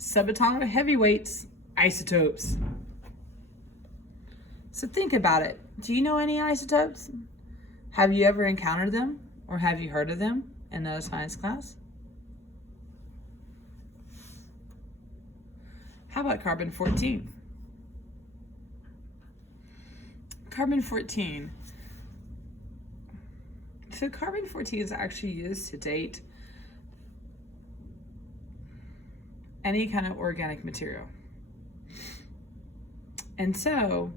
subatomic heavyweights, isotopes. So think about it. Do you know any isotopes? Have you ever encountered them, or have you heard of them in a science class? How about carbon-14? Carbon-14. So carbon-14 is actually used to date any kind of organic material. And so,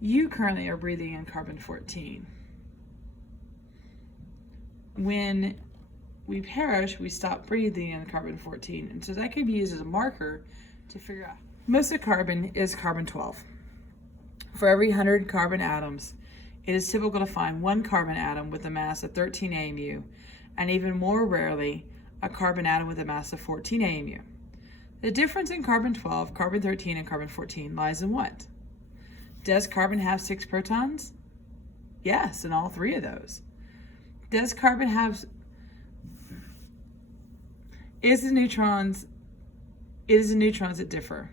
you currently are breathing in carbon-14. When we perish, we stop breathing in carbon-14. And so that could be used as a marker to figure out. Most of carbon is carbon-12. For every 100 carbon atoms, it is typical to find one carbon atom with a mass of 13 AMU, and even more rarely, a carbon atom with a mass of 14 AMU. The difference in carbon-12, carbon-13, and carbon-14 lies in what? Does carbon have 6 protons? Yes, in all 3 of those. Does carbon have... It is the neutrons that differ.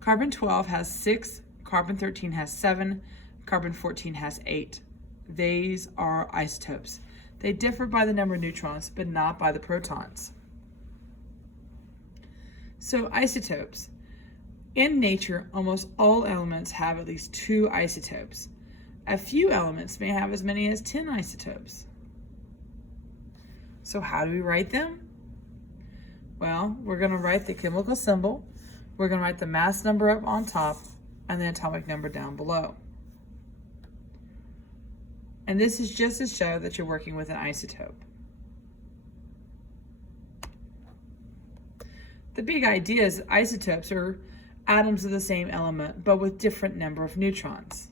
Carbon-12 has 6, carbon-13 has 7, carbon-14 has 8. These are isotopes. They differ by the number of neutrons, but not by the protons. So isotopes. In nature, almost all elements have at least 2 isotopes. A few elements may have as many as 10 isotopes. So how do we write them? Well, we're going to write the chemical symbol, we're going to write the mass number up on top, and the atomic number down below. And this is just to show that you're working with an isotope. The big idea is that isotopes are atoms of the same element, but with different number of neutrons.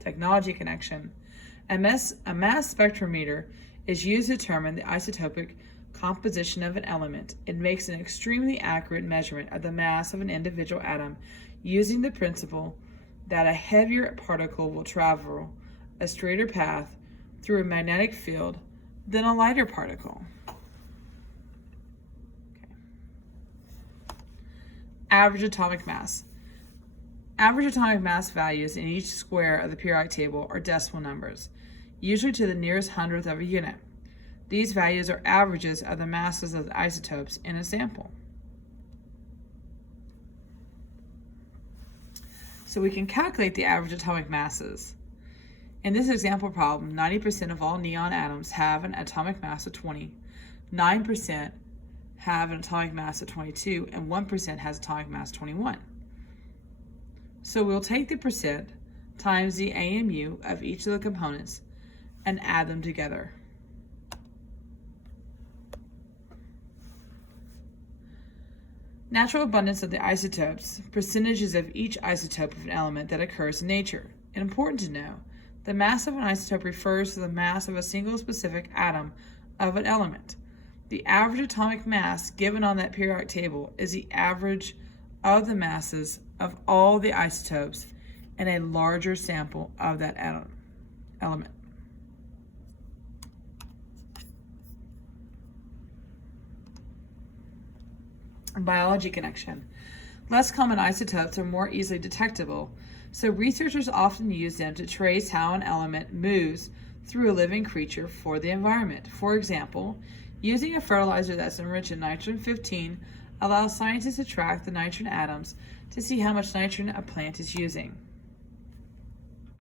Technology connection. A mass spectrometer is used to determine the isotopic composition of an element. It makes an extremely accurate measurement of the mass of an individual atom using the principle that a heavier particle will travel a straighter path through a magnetic field than a lighter particle. Average atomic mass. Average atomic mass values in each square of the periodic table are decimal numbers, usually to the nearest hundredth of a unit. These values are averages of the masses of the isotopes in a sample. So we can calculate the average atomic masses. In this example problem, 90% of all neon atoms have an atomic mass of 20, 9% have an atomic mass of 22, and 1% has atomic mass 21. So we'll take the percent times the AMU of each of the components and add them together. Natural abundance of the isotopes, percentages of each isotope of an element that occurs in nature. And important to know, the mass of an isotope refers to the mass of a single specific atom of an element. The average atomic mass given on that periodic table is the average of the masses of all the isotopes in a larger sample of that element. Biology connection. Less common isotopes are more easily detectable, so researchers often use them to trace how an element moves through a living creature for the environment. For example, using a fertilizer that's enriched in nitrogen-15 allows scientists to track the nitrogen atoms to see how much nitrogen a plant is using.